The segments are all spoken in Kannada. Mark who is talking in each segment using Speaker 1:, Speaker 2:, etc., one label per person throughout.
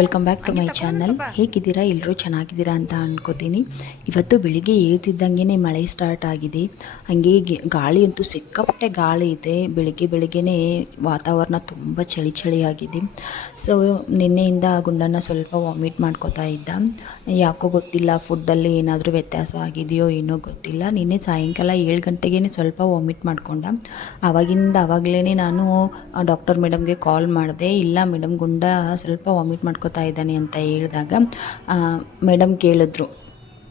Speaker 1: Welcome back to my channel ಹೇಗಿದ್ದೀರಾ? ಎಲ್ಲರೂ ಚೆನ್ನಾಗಿದ್ದೀರಾ ಅಂತ ಅನ್ಕೋತೀನಿ. ಇವತ್ತು ಬೆಳಿಗ್ಗೆ ಏಳ್ತಿದ್ದಂಗೆ ಮಳೆ ಸ್ಟಾರ್ಟ್ ಆಗಿದೆ. ಹಾಗೆ ಗಾಳಿ ಅಂತೂ ಸಿಕ್ಕಾಪಟ್ಟೆ ಗಾಳಿ ಇದೆ. ಬೆಳಿಗ್ಗೆ ಬೆಳಿಗ್ಗೆನೇ ವಾತಾವರಣ ತುಂಬ ಚಳಿ ಚಳಿ ಆಗಿದೆ ಸೊ ನಿನ್ನೆಯಿಂದ ಗುಂಡನ್ನ ಸ್ವಲ್ಪ ವಾಮಿಟ್ ಮಾಡ್ಕೋತಾ ಇದ್ದ. ಯಾಕೋ ಗೊತ್ತಿಲ್ಲ ಫುಡ್ಡಲ್ಲಿ ಏನಾದರೂ ವ್ಯತ್ಯಾಸ ಆಗಿದೆಯೋ ಏನೋ ಗೊತ್ತಿಲ್ಲ. ನಿನ್ನೆ ಸಾಯಂಕಾಲ ಏಳು ಗಂಟೆಗೇ ಸ್ವಲ್ಪ ವಾಮಿಟ್ ಮಾಡ್ಕೊಂಡ. ಆವಾಗಿಂದ ಆವಾಗಲೇ ನಾನು ಡಾಕ್ಟರ್ ಮೇಡಮ್ಗೆ ಕಾಲ್ ಮಾಡಿದೆ. ಇಲ್ಲ ಮೇಡಮ್ ಗುಂಡ ಸ್ವಲ್ಪ ವಾಮಿಟ್ ಮಾಡ್ಕೋತಾ ಇದ್ದಾನೆ ಅಂತ ಹೇಳಿದಾಗ ಮೇಡಮ್ ಕೇಳಿದ್ರು,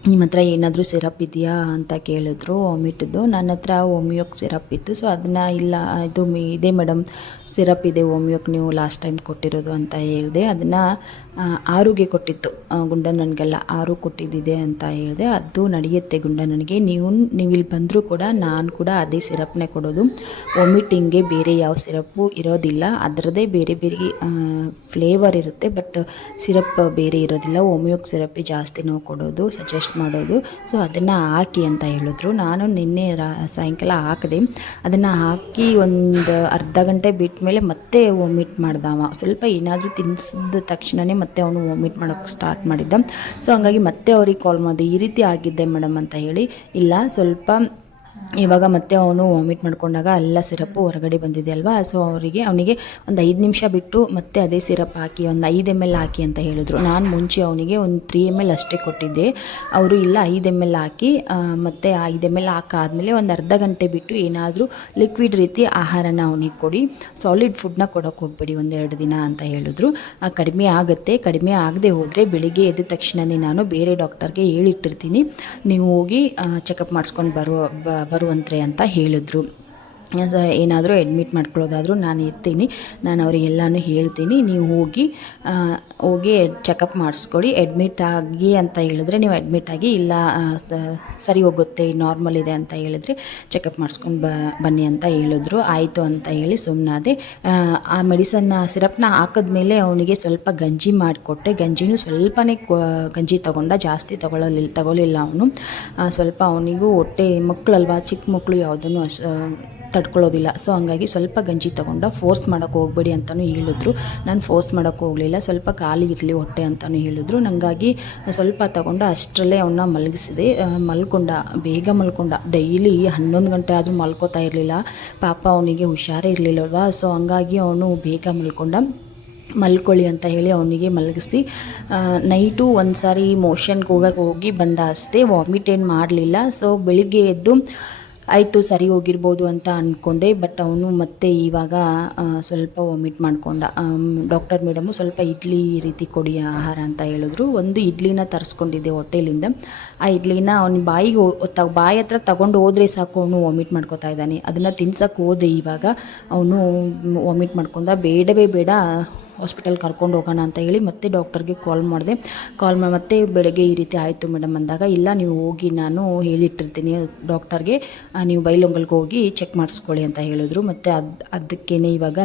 Speaker 1: ನಿಮ್ಮ ಹತ್ರ ಏನಾದರೂ ಸಿರಪ್ ಇದೆಯಾ? ಅಂತ ಕೇಳಿದ್ರು ವಾಮಿಟ್ದು ನನ್ನ ಹತ್ರ ಹೋಮಿಯೋಕ್ ಸಿರಪ್ ಇತ್ತು ಸೊ ಅದನ್ನ ಇಲ್ಲ, ಇದು ಮಿ, ಇದೆ ಮೇಡಮ್ ಸಿರಪ್ ಇದೆ, ಹೋಮಿಯೋಕ್ ನೀವು ಲಾಸ್ಟ್ ಟೈಮ್ ಕೊಟ್ಟಿರೋದು ಅಂತ ಹೇಳಿದೆ. ಅದನ್ನು ಆರುಗೆ ಕೊಟ್ಟಿತ್ತು. ಗುಂಡ ನನಗೆಲ್ಲ ಆರು ಕೊಟ್ಟಿದ್ದಿದೆ ಅಂತ ಹೇಳಿದೆ. ಅದು ನಡೆಯುತ್ತೆ ಗುಂಡ ನನಗೆ ನೀವು ನೀವು ಇಲ್ಲಿ ಬಂದರೂ ಕೂಡ ನಾನು ಕೂಡ ಅದೇ ಸಿರಪ್ನೇ ಕೊಡೋದು. ವಾಮಿಟಿಂಗ್ಗೆ ಬೇರೆ ಯಾವ ಸಿರಪ್ಪು ಇರೋದಿಲ್ಲ. ಅದರದೇ ಬೇರೆ ಬೇರೆ ಫ್ಲೇವರ್ ಇರುತ್ತೆ. ಬಟ್ ಸಿರಪ್ ಬೇರೆ ಇರೋದಿಲ್ಲ. ಓಮಿಯೋಕ್ ಸಿರಪ್ಪೇ ಜಾಸ್ತಿ ನಾವು ಕೊಡೋದು, ಸಜೆಸ್ಟ್ ಮಾಡೋದು. ಸೊ, ಅದನ್ನು ಹಾಕಿ ಅಂತ ಹೇಳಿದ್ರು. ನಾನು ನಿನ್ನೆ ರಾ, ಸಾಯಂಕಾಲ ಹಾಕಿದೆ, ಅದನ್ನು ಹಾಕಿ ಒಂದು ಅರ್ಧ ಗಂಟೆ ಬಿಟ್ಟ ಮೇಲೆ ಮತ್ತೆ ವಾಮಿಟ್ ಮಾಡ್ದವ. ಸ್ವಲ್ಪ ಏನಾದರೂ ತಿನ್ಸಿದ ತಕ್ಷಣವೇ ಮತ್ತೆ ಅವನು ವಾಮಿಟ್ ಮಾಡೋಕ್ಕೆ ಸ್ಟಾರ್ಟ್ ಮಾಡಿದ್ದ. ಸೊ ಹಂಗಾಗಿ ಮತ್ತೆ ಅವ್ರಿಗೆ ಕಾಲ್ ಮಾಡಿದೆ, ಈ ರೀತಿ ಆಗಿದ್ದೆ ಮೇಡಮ್ ಅಂತ ಹೇಳಿ. ಇಲ್ಲ, ಸ್ವಲ್ಪ ಇವಾಗ ಮತ್ತೆ ಅವನು ವಾಮಿಟ್ ಮಾಡ್ಕೊಂಡಾಗ ಎಲ್ಲ ಸಿರಪ್ಪು ಹೊರಗಡೆ ಬಂದಿದೆ ಅಲ್ವಾ? ಸೊ ಅವರಿಗೆ ಅವನಿಗೆ ಒಂದು ಐದು ನಿಮಿಷ ಬಿಟ್ಟು ಮತ್ತೆ ಅದೇ ಸಿರಪ್ ಹಾಕಿ, ಒಂದು ಐದು ಎಂ ಎಲ್ ಹಾಕಿ ಅಂತ ಹೇಳಿದ್ರು. ನಾನು ಮುಂಚೆ ಅವನಿಗೆ ಒಂದು ತ್ರೀ ಎಂ ಎಲ್ ಅಷ್ಟೇ ಕೊಟ್ಟಿದ್ದೆ. ಅವರು ಇಲ್ಲ, ಐದು ಎಂ ಎಲ್ ಹಾಕಿ ಮತ್ತೆ ಐದು ಎಂ ಎಲ್ ಹಾಕಾದ್ಮೇಲೆ ಒಂದು ಅರ್ಧ ಗಂಟೆ ಬಿಟ್ಟು ಏನಾದರೂ ಲಿಕ್ವಿಡ್ ರೀತಿ ಆಹಾರನ ಅವನಿಗೆ ಕೊಡಿ. ಸಾಲಿಡ್ ಫುಡ್ನ ಕೊಡೋಕೆ ಹೋಗ್ಬೇಡಿ ಒಂದೆರಡು ದಿನ ಅಂತ ಹೇಳಿದ್ರು. ಕಡಿಮೆ ಆಗುತ್ತೆ. ಕಡಿಮೆ ಆಗದೆ ಹೋದರೆ ಬೆಳಿಗ್ಗೆ ಎದ್ದ ತಕ್ಷಣವೇ ನಾನು ಬೇರೆ ಡಾಕ್ಟರ್ಗೆ ಹೇಳಿಟ್ಟಿರ್ತೀನಿ. ನೀವು ಹೋಗಿ ಚೆಕಪ್ ಮಾಡಿಸ್ಕೊಂಡು ಬರುವ ಬ- ಬರುವಂತ್ರೆ ಅಂತ ಹೇಳಿದ್ರು. ಏನಾದರೂ ಅಡ್ಮಿಟ್ ಮಾಡ್ಕೊಳ್ಳೋದಾದರೂ ನಾನು ಇರ್ತೀನಿ. ನಾನು ಅವರಿಗೆಲ್ಲನೂ ಹೇಳ್ತೀನಿ. ನೀವು ಹೋಗಿ ಹೋಗಿ ಚೆಕಪ್ ಮಾಡಿಸ್ಕೊಳ್ಳಿ. ಅಡ್ಮಿಟ್ ಆಗಿ ಅಂತ ಹೇಳಿದ್ರೆ ನೀವು ಅಡ್ಮಿಟ್ ಆಗಿ ಇಲ್ಲ ಸರಿ ಹೋಗುತ್ತೆ ನಾರ್ಮಲ್ ಇದೆ ಅಂತ ಹೇಳಿದ್ರೆ ಚೆಕಪ್ ಮಾಡಿಸ್ಕೊಂಡು ಬನ್ನಿ ಅಂತ ಹೇಳಿದ್ರು. ಆಯಿತು ಅಂತ ಹೇಳಿ ಸುಮ್ಮನಾದೆ ಆ ಮೆಡಿಸನ್ನ, ಸಿರಪ್ನ ಹಾಕಿದ್ಮೇಲೆ ಅವನಿಗೆ ಸ್ವಲ್ಪ ಗಂಜಿ ಮಾಡಿಕೊಟ್ಟೆ. ಗಂಜಿನೂ ಸ್ವಲ್ಪನೇ ಗಂಜಿ ತಗೊಂಡ, ಜಾಸ್ತಿ ತಗೊಳ್ಳಲಿಲ್ಲ ತಗೊಳ್ಳಿಲ್ಲ ಅವನು. ಸ್ವಲ್ಪ ಅವನಿಗೂ ಹೊಟ್ಟೆ ಮಕ್ಕಳಲ್ವಾ ಚಿಕ್ಕ ಮಕ್ಕಳು ಯಾವುದನ್ನು ತಡ್ಕೊಳ್ಳೋದಿಲ್ಲ. ಸೊ ಹಂಗಾಗಿ ಸ್ವಲ್ಪ ಗಂಜಿ ತಗೊಂಡ ಫೋರ್ಸ್ ಮಾಡೋಕ್ಕೆ ಹೋಗ್ಬೇಡಿ ಅಂತಲೂ ಹೇಳಿದ್ರು. ನಾನು ಫೋರ್ಸ್ ಮಾಡೋಕ್ಕೆ ಹೋಗಲಿಲ್ಲ. ಸ್ವಲ್ಪ ಇರಲಿ ಹೊಟ್ಟೆ ಅಂತಲೂ ಹೇಳಿದ್ರು. ನನಗಾಗಿ ಸ್ವಲ್ಪ ತಗೊಂಡು ಅಷ್ಟರಲ್ಲೇ ಅವನ್ನ ಮಲಗಿಸಿದೆ. ಮಲ್ಕೊಂಡ, ಬೇಗ ಮಲ್ಕೊಂಡ. ಡೈಲಿ ಹನ್ನೊಂದು ಗಂಟೆ ಆದರೂ ಮಲ್ಕೋತಾ ಇರಲಿಲ್ಲ. ಪಾಪ ಅವನಿಗೆ ಹುಷಾರೇ ಇರಲಿಲ್ಲಲ್ವಾ? ಸೊ ಹಂಗಾಗಿ ಅವನು ಬೇಗ ಮಲ್ಕೊಂಡ. ಮಲ್ಕೊಳ್ಳಿ ಅಂತ ಹೇಳಿ ಅವನಿಗೆ ಮಲಗಿಸಿ ನೈಟು ಒಂದು ಸಾರಿ ಮೋಷನ್ಗೆ ಹೋಗಕ್ಕೆ ಹೋಗಿ ಬಂದ ಅಷ್ಟೇ ವಾಮಿಟ್ ಏನು ಮಾಡಲಿಲ್ಲ. ಸೊ ಬೆಳಿಗ್ಗೆ ಎದ್ದು ಆಯಿತು, ಸರಿ ಹೋಗಿರ್ಬೋದು ಅಂತ ಅಂದ್ಕೊಂಡೆ ಬಟ್ ಅವನು ಮತ್ತೆ ಇವಾಗ ಸ್ವಲ್ಪ ವಾಮಿಟ್ ಮಾಡ್ಕೊಂಡ. ಡಾಕ್ಟರ್ ಮೇಡಮು ಸ್ವಲ್ಪ ಇಡ್ಲಿ ರೀತಿ ಕೊಡಿ ಆಹಾರ ಅಂತ ಹೇಳಿದ್ರು. ಒಂದು ಇಡ್ಲಿನ ತರಿಸ್ಕೊಂಡಿದ್ದೆ ಹೋಟೆಲಿಂದ ಆ ಇಡ್ಲಿನ ಅವ್ನ ಬಾಯಿಗೆ ಬಾಯಿ ಹತ್ರ ತಗೊಂಡು ಹೋದ್ರೆ ಸಾಕು, ಅವನು ವಾಮಿಟ್ ಮಾಡ್ಕೋತಾ ಇದ್ದಾನೆ. ಅದನ್ನು ತಿನ್ಸಕ್ಕೆ ಹೋದೆ ಇವಾಗ. ಅವನು ವಾಮಿಟ್ ಮಾಡ್ಕೊಂಡ. ಬೇಡವೇ ಬೇಡ ಹಾಸ್ಪಿಟಲ್ ಕರ್ಕೊಂಡು ಹೋಗೋಣ ಅಂತ ಹೇಳಿ ಮತ್ತೆ ಡಾಕ್ಟರ್ಗೆ ಕಾಲ್ ಮಾಡಿದೆ. ಕಾಲ್ ಮಾಡಿ ಮತ್ತೆ ಬೆಳಗ್ಗೆ ಈ ರೀತಿ ಆಯಿತು ಮೇಡಮ್ ಅಂದಾಗ, ಇಲ್ಲ ನೀವು ಹೋಗಿ ನಾನು ಹೇಳಿಟ್ಟಿರ್ತೀನಿ ಡಾಕ್ಟರ್ಗೆ ನೀವು ಬೈಲೊಂಗಲ್ಗೆ ಹೋಗಿ ಚೆಕ್ ಮಾಡಿಸ್ಕೊಳ್ಳಿ ಅಂತ ಹೇಳಿದ್ರು. ಮತ್ತು ಅದು ಅದಕ್ಕೇ ಇವಾಗ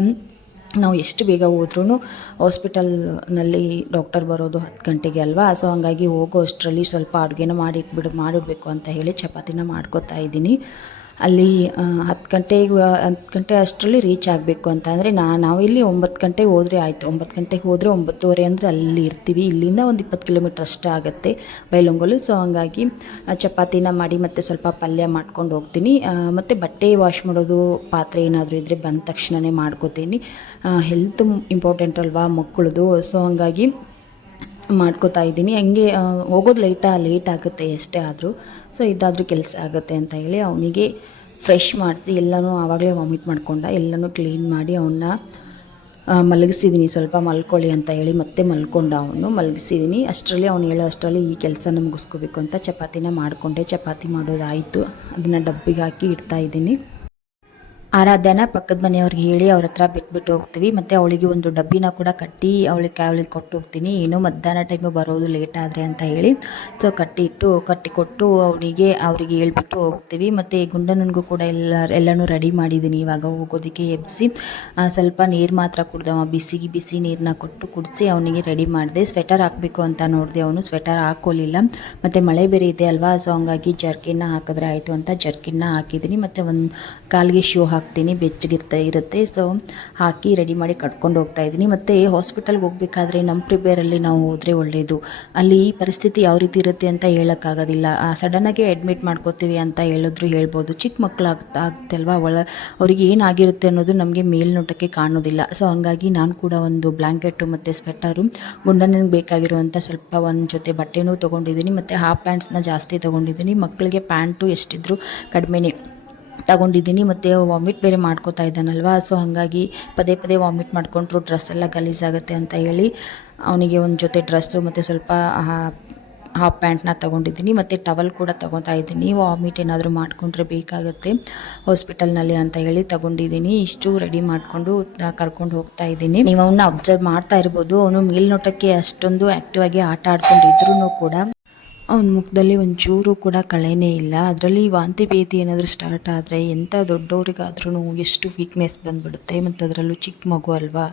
Speaker 1: ನಾವು ಎಷ್ಟು ಬೇಗ ಹೋದ್ರೂ ಹಾಸ್ಪಿಟಲ್ನಲ್ಲಿ ಡಾಕ್ಟರ್ ಬರೋದು ಹತ್ತು ಗಂಟೆಗೆ ಅಲ್ವಾ? ಸೊ, ಹಂಗಾಗಿ ಹೋಗೋ ಅಷ್ಟರಲ್ಲಿ ಸ್ವಲ್ಪ ಅಡುಗೆನ ಮಾಡಿಟ್ಬಿಡು, ಮಾಡಿಡಬೇಕು ಅಂತ ಹೇಳಿ ಚಪಾತಿನ ಮಾಡ್ಕೊತಾ ಇದ್ದೀನಿ. ಅಲ್ಲಿ ಹತ್ತು ಗಂಟೆಗೆ, ಹತ್ತು ಗಂಟೆ ಅಷ್ಟರಲ್ಲಿ ರೀಚ್ ಆಗಬೇಕು ಅಂತ ಅಂದರೆ ನಾ ನಾವಿಲ್ಲಿ ಒಂಬತ್ತು ಗಂಟೆಗೆ ಹೋದರೆ ಆಯಿತು. ಒಂಬತ್ತು ಗಂಟೆಗೆ ಹೋದರೆ ಒಂಬತ್ತುವರೆ ಅಂದರೆ ಅಲ್ಲಿ ಇರ್ತೀವಿ. ಇಲ್ಲಿಂದ ಒಂದು ಇಪ್ಪತ್ತು ಕಿಲೋಮೀಟ್ರ್ ಅಷ್ಟೇ ಆಗುತ್ತೆ ಬೈಲೊಂಗಲು. ಸೊ ಹಂಗಾಗಿ ಚಪಾತಿನ ಮಾಡಿ ಮತ್ತು ಸ್ವಲ್ಪ ಪಲ್ಯ ಮಾಡ್ಕೊಂಡು ಹೋಗ್ತೀನಿ. ಮತ್ತು ಬಟ್ಟೆ ವಾಶ್ ಮಾಡೋದು ಪಾತ್ರೆ ಏನಾದರೂ ಇದ್ದರೆ ಬಂದ ತಕ್ಷಣವೇ ಮಾಡ್ಕೋತೀನಿ. ಹೆಲ್ತ್ ಇಂಪಾರ್ಟೆಂಟ್ ಅಲ್ವಾ ಮಕ್ಕಳದು. ಸೊ ಹಂಗಾಗಿ ಮಾಡ್ಕೋತಾ ಇದ್ದೀನಿ. ಹಂಗೆ ಹೋಗೋದು ಲೇಟಾ ಲೇಟ್ ಆಗುತ್ತೆ ಎಷ್ಟೇ ಆದರೂ. ಸೊ ಇದಾದರೂ ಕೆಲಸ ಆಗುತ್ತೆ ಅಂತ ಹೇಳಿ ಅವನಿಗೆ ಫ್ರೆಶ್ ಮಾಡಿಸಿ ಎಲ್ಲನೂ ಆವಾಗಲೇ ವಾಮಿಟ್ ಮಾಡ್ಕೊಂಡ ಎಲ್ಲನೂ ಕ್ಲೀನ್ ಮಾಡಿ ಅವನ್ನ ಮಲಗಿಸಿದ್ದೀನಿ ಸ್ವಲ್ಪ ಮಲ್ಕೊಳ್ಳಿ ಅಂತ ಹೇಳಿ ಮತ್ತೆ ಮಲ್ಕೊಂಡ ಅವನು. ಮಲಗಿಸಿದ್ದೀನಿ ಅಷ್ಟರಲ್ಲಿ ಅವನು ಹೇಳೋ ಅಷ್ಟರಲ್ಲಿ ಈ ಕೆಲಸನ ಮುಗಿಸ್ಕೋಬೇಕು ಅಂತ ಚಪಾತಿನ ಮಾಡಿಕೊಂಡೆ. ಚಪಾತಿ ಮಾಡೋದಾಯಿತು. ಅದನ್ನು ಡಬ್ಬಿಗೆ ಹಾಕಿ ಇಡ್ತಾ ಇದ್ದೀನಿ. ಆರಾಧ್ಯನ ಪಕ್ಕದ ಮನೆಯವ್ರಿಗೆ ಹೇಳಿ ಅವ್ರ ಹತ್ರ ಬಿಟ್ಬಿಟ್ಟು ಹೋಗ್ತೀವಿ. ಮತ್ತು ಅವಳಿಗೆ ಒಂದು ಡಬ್ಬಿನ ಕೂಡ ಕಟ್ಟಿ ಅವಳಿಗೆ ಅವಳಿಗೆ ಕೊಟ್ಟು ಹೋಗ್ತೀನಿ. ಏನು ಮಧ್ಯಾಹ್ನ ಟೈಮು ಬರೋದು ಲೇಟ್ ಆದರೆ ಅಂತ ಹೇಳಿ. ಸೊ ಕಟ್ಟಿ ಇಟ್ಟು ಕಟ್ಟಿ ಕೊಟ್ಟು ಅವನಿಗೆ, ಅವರಿಗೆ ಹೇಳ್ಬಿಟ್ಟು ಹೋಗ್ತೀವಿ. ಮತ್ತು ಗುಂಡನಿಗೂ ಕೂಡ ಎಲ್ಲ, ಎಲ್ಲನೂ ರೆಡಿ ಮಾಡಿದ್ದೀನಿ ಇವಾಗ ಹೋಗೋದಕ್ಕೆ ಎಬ್ಬಿಸಿ ಸ್ವಲ್ಪ ನೀರು ಮಾತ್ರ ಕುಡ್ದವ. ಬಿಸಿ ಬಿಸಿ ನೀರನ್ನ ಕೊಟ್ಟು ಕುಡಿಸಿ ಅವನಿಗೆ ರೆಡಿ ಮಾಡಿದೆ. ಸ್ವೆಟರ್ ಹಾಕಬೇಕು ಅಂತ ನೋಡಿದೆ ಅವನು. ಸ್ವೆಟರ್ ಹಾಕೋಲಿಲ್ಲ ಮತ್ತು ಮಳೆ ಬೇರೆ ಇದೆ ಅಲ್ವಾ? ಸೊ ಹಂಗಾಗಿ ಜರ್ಕಿನ್ನ ಹಾಕಿದ್ರೆ ಆಯಿತು ಅಂತ ಜರ್ಕಿನ್ನ ಹಾಕಿದ್ದೀನಿ ಮತ್ತು ಒಂದು ಕಾಲಿಗೆ ಶೂ ಹಾಕಿ ಹಾಕ್ತೀನಿ, ಬೆಚ್ಚಗಿರ್ತಾ ಇರುತ್ತೆ. ಸೊ ಹಾಕಿ ರೆಡಿ ಮಾಡಿ ಕಟ್ಕೊಂಡು ಹೋಗ್ತಾ ಇದ್ದೀನಿ. ಮತ್ತು ಹಾಸ್ಪಿಟಲ್ಗೆ ಹೋಗ್ಬೇಕಾದ್ರೆ ನಮ್ಮ ಪ್ರಿಪೇರಲ್ಲಿ ನಾವು ಹೋದರೆ ಒಳ್ಳೆಯದು ಅಲ್ಲಿ ಪರಿಸ್ಥಿತಿ ಯಾವ ರೀತಿ ಇರುತ್ತೆ ಅಂತ ಹೇಳೋಕ್ಕಾಗೋದಿಲ್ಲ. ಸಡನ್ನಾಗಿ ಅಡ್ಮಿಟ್ ಮಾಡ್ಕೋತೀವಿ ಅಂತ ಹೇಳಿದ್ರು ಹೇಳ್ಬೋದು. ಚಿಕ್ಕ ಮಕ್ಕಳು ಆಗ್ತಾ ಆಗ್ತಲ್ವಾ? ಒಳ, ಅವರಿಗೆ ಏನಾಗಿರುತ್ತೆ ಅನ್ನೋದು ನಮಗೆ ಮೇಲ್ನೋಟಕ್ಕೆ ಕಾಣೋದಿಲ್ಲ. ಸೊ ಹಂಗಾಗಿ ನಾನು ಕೂಡ ಒಂದು ಬ್ಲ್ಯಾಂಕೆಟು ಮತ್ತು ಸ್ವೆಟರು ಗುಂಡನಿಗೆ ಬೇಕಾಗಿರುವಂಥ ಸ್ವಲ್ಪ ಒಂದು ಜೊತೆ ಬಟ್ಟೆನೂ ತೊಗೊಂಡಿದ್ದೀನಿ. ಮತ್ತು ಹಾಫ್ ಪ್ಯಾಂಟ್ಸ್ನ ಜಾಸ್ತಿ ತೊಗೊಂಡಿದ್ದೀನಿ. ಮಕ್ಕಳಿಗೆ ಪ್ಯಾಂಟು ಎಷ್ಟಿದ್ರು ಕಡಿಮೆನೇ. ತಗೊಂಡಿದ್ದೀನಿ ಮತ್ತು ವಾಮಿಟ್ ಬೇರೆ ಮಾಡ್ಕೋತಾ ಇದ್ದಾನಲ್ವ? ಸೊ ಹಾಗಾಗಿ ಪದೇ ಪದೇ ವಾಮಿಟ್ ಮಾಡಿಕೊಂಡ್ರು ಡ್ರೆಸ್ ಎಲ್ಲ ಗಲೀಜಾಗುತ್ತೆ ಅಂತ ಹೇಳಿ ಅವನಿಗೆ ಒಂದು ಜೊತೆ ಡ್ರೆಸ್ಸು ಮತ್ತು ಸ್ವಲ್ಪ ಹಾಫ್ ಪ್ಯಾಂಟ್ನ ತೊಗೊಂಡಿದ್ದೀನಿ ಮತ್ತು ಟವಲ್ ಕೂಡ ತೊಗೊತಾ ಇದ್ದೀನಿ. ವಾಮಿಟ್ ಏನಾದರೂ ಮಾಡಿಕೊಂಡ್ರೆ ಬೇಕಾಗುತ್ತೆ ಹಾಸ್ಪಿಟಲ್ನಲ್ಲಿ ಅಂತ ಹೇಳಿ ತಗೊಂಡಿದ್ದೀನಿ. ಇಷ್ಟು ರೆಡಿ ಮಾಡಿಕೊಂಡು ಕರ್ಕೊಂಡು ಹೋಗ್ತಾ ಇದ್ದೀನಿ. ನೀವು ಅವನ್ನ ಅಬ್ಸರ್ವ್ ಮಾಡ್ತಾ ಇರ್ಬೋದು. ಅವನು ಮೇಲ್ನೋಟಕ್ಕೆ ಅಷ್ಟೊಂದು ಆ್ಯಕ್ಟಿವ್ ಆಗಿ ಆಟ ಆಡ್ಕೊಂಡಿದ್ರು ಕೂಡ ಅವನ ಮುಖದಲ್ಲಿ ಒಂಚೂರು ಕೂಡ ಕಳೆನೇ ಇಲ್ಲ. ಅದರಲ್ಲಿ ವಾಂತಿ ಭೇದಿ ಏನಾದರೂ ಸ್ಟಾರ್ಟ್ ಆದರೆ ಎಂಥ ದೊಡ್ಡವ್ರಿಗಾದ್ರೂ ಎಷ್ಟು ವೀಕ್ನೆಸ್ ಬಂದುಬಿಡುತ್ತೆ. ಮತ್ತು ಅದರಲ್ಲೂ ಚಿಕ್ಕ ಮಗು ಅಲ್ವಾ?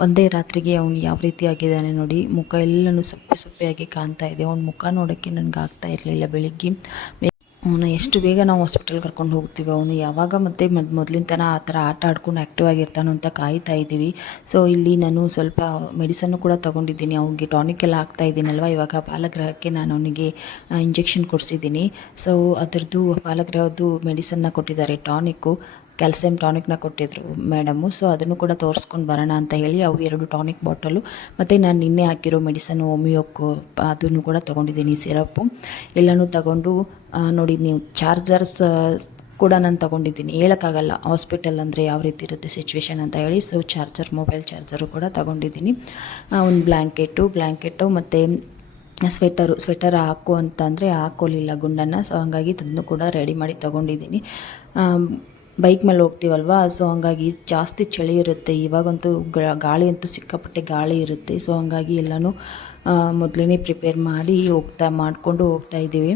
Speaker 1: ಒಂದೇ ರಾತ್ರಿಗೆ ಅವನು ಯಾವ ರೀತಿ ಆಗಿದ್ದಾನೆ ನೋಡಿ, ಮುಖ ಎಲ್ಲನೂ ಸಪ್ಪೆ ಸಪ್ಪೆಯಾಗಿ ಕಾಣ್ತಾ ಇದೆ. ಅವನ ಮುಖ ನೋಡೋಕ್ಕೆ ನನಗೆ ಆಗ್ತಾ ಇರಲಿಲ್ಲ ಬೆಳಿಗ್ಗೆ. ಅವನು ಎಷ್ಟು ಬೇಗ ನಾವು ಹಾಸ್ಪಿಟಲ್ ಕರ್ಕೊಂಡು ಹೋಗ್ತೀವಿ, ಅವನು ಯಾವಾಗ ಮತ್ತೆ ಮೊದ್, ಮೊದಲಿನ ತನ ಆ ಥರ ಆಟ ಆಡ್ಕೊಂಡು ಆ್ಯಕ್ಟಿವ್ ಆಗಿರ್ತಾನೋ ಅಂತ ಕಾಯ್ತಾ ಇದ್ದೀವಿ. ಸೊ ಇಲ್ಲಿ ನಾನು ಸ್ವಲ್ಪ ಮೆಡಿಸನ್ನು ಕೂಡ ತೊಗೊಂಡಿದ್ದೀನಿ. ಅವನಿಗೆ ಟಾನಿಕ್ ಎಲ್ಲ ಹಾಕ್ತಾ ಇದ್ದೀನಲ್ವ? ಇವಾಗ ಬಾಲಗ್ರಹಕ್ಕೆ ನಾನು ಅವನಿಗೆ ಇಂಜೆಕ್ಷನ್ ಕೊಡಿಸಿದ್ದೀನಿ. ಸೊ ಅದರದ್ದು ಬಾಲಗ್ರಹದ್ದು ಮೆಡಿಸನ್ನ ಕೊಟ್ಟಿದ್ದಾರೆ ಟಾನಿಕ್ಕು ಕ್ಯಾಲ್ಸಿಯಂ ಟಾನಿಕ್ನ ಕೊಟ್ಟಿದ್ರು ಮೇಡಮು. ಸೊ ಅದನ್ನು ಕೂಡ ತೋರಿಸ್ಕೊಂಡು ಬರೋಣ ಅಂತ ಹೇಳಿ ಅವು ಎರಡು ಟಾನಿಕ್ ಬಾಟಲು. ಮತ್ತು ನಾನು ನಿನ್ನೆ ಹಾಕಿರೋ ಮೆಡಿಸನ್ ಹೋಮಿಯೋಕ್ಕೋ ಅದನ್ನು ಕೂಡ ತೊಗೊಂಡಿದ್ದೀನಿ ಸಿರಪ್ಪು. ಎಲ್ಲನೂ ತಗೊಂಡು ನೋಡಿ ನೀವು ಚಾರ್ಜರ್ಸ್ ಕೂಡ ನಾನು ತೊಗೊಂಡಿದ್ದೀನಿ. ಹೇಳೋಕ್ಕಾಗಲ್ಲ, ಹಾಸ್ಪಿಟಲ್ ಅಂದರೆ ಯಾವ ರೀತಿ ಇರುತ್ತೆ ಸಿಚುವೇಶನ್ ಅಂತ ಹೇಳಿ. ಸೊ ಚಾರ್ಜರ್, ಮೊಬೈಲ್ ಚಾರ್ಜರು ಕೂಡ ತೊಗೊಂಡಿದ್ದೀನಿ. ಒಂದು ಬ್ಲ್ಯಾಂಕೆಟು ಬ್ಲ್ಯಾಂಕೆಟು ಮತ್ತು, ಸ್ವೆಟರು, ಸ್ವೆಟರ್ ಹಾಕು ಅಂತಂದರೆ ಹಾಕೋಲಿಲ್ಲ ಗುಂಡನ್ನು. ಸೊ ಹಂಗಾಗಿ ಅದನ್ನು ಕೂಡ ರೆಡಿ ಮಾಡಿ ತೊಗೊಂಡಿದ್ದೀನಿ. ಬೈಕ್ ಮೇಲೆ ಹೋಗ್ತೀವಲ್ವ? ಸೊ ಹಂಗಾಗಿ ಜಾಸ್ತಿ ಚಳಿ ಇರುತ್ತೆ. ಇವಾಗಂತೂ ಗಾಳಿ ಅಂತೂ ಸಿಕ್ಕಾಪಟ್ಟೆ ಗಾಳಿ ಇರುತ್ತೆ. ಸೊ ಹಂಗಾಗಿ ಎಲ್ಲನೂ ಮೊದಲೇ ಪ್ರಿಪೇರ್ ಮಾಡಿ ಹೋಗ್ತಾ, ಮಾಡಿಕೊಂಡು ಹೋಗ್ತಾ ಇದ್ದೀವಿ.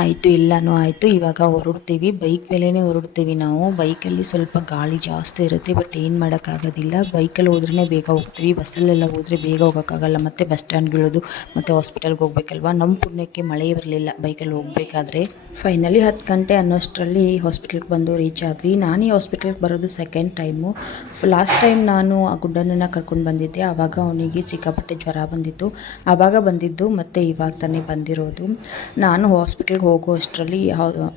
Speaker 1: ಆಯಿತು ಎಲ್ಲನೂ ಆಯಿತು. ಇವಾಗ ಹೊರಡ್ತೀವಿ. ಬೈಕ್ ಮೇಲೇ ಹೊರಡ್ತೀವಿ ನಾವು. ಬೈಕಲ್ಲಿ ಸ್ವಲ್ಪ ಗಾಳಿ ಜಾಸ್ತಿ ಇರುತ್ತೆ, ಬಟ್ ಏನು ಮಾಡೋಕ್ಕಾಗೋದಿಲ್ಲ. ಬೈಕಲ್ಲಿ ಹೋದ್ರೇ ಬೇಗ ಹೋಗ್ತೀವಿ. ಬಸ್ಸಲ್ಲೆಲ್ಲ ಹೋದರೆ ಬೇಗ ಹೋಗೋಕ್ಕಾಗಲ್ಲ. ಮತ್ತು ಬಸ್ ಸ್ಟ್ಯಾಂಡ್ಗಿಳೋದು, ಮತ್ತು ಹಾಸ್ಪಿಟಲ್ಗೆ ಹೋಗ್ಬೇಕಲ್ವ? ನಮ್ಮ ಪುಣ್ಯಕ್ಕೆ ಮಳೆ ಇರಲಿಲ್ಲ ಬೈಕಲ್ಲಿ ಹೋಗಬೇಕಾದ್ರೆ. ಫೈನಲಿ ಹತ್ತು ಗಂಟೆ ಅನ್ನೋಷ್ಟರಲ್ಲಿ ಹಾಸ್ಪಿಟಲ್ಗೆ ಬಂದು ರೀಚ್ ಆದ್ವಿ. ನಾನು ಈ ಹಾಸ್ಪಿಟಲ್ಗೆ ಬರೋದು ಸೆಕೆಂಡ್ ಟೈಮು. ಲಾಸ್ಟ್ ಟೈಮ್ ನಾನು ಆ ಗುಡ್ಡನನ್ನು ಕರ್ಕೊಂಡು ಬಂದಿದ್ದೆ. ಆವಾಗ ಅವನಿಗೆ ಸಿಕ್ಕಾಪಟ್ಟೆ ಜ್ವರ ಬಂದಿತ್ತು. ಆವಾಗ ಬಂದಿದ್ದು ಮತ್ತು ಇವಾಗ ತಾನೇ ಬಂದಿರೋದು. ನಾನು ಹಾಸ್ಪಿಟಲ್ಗೆ ಹೋಗೋ ಅಷ್ಟರಲ್ಲಿ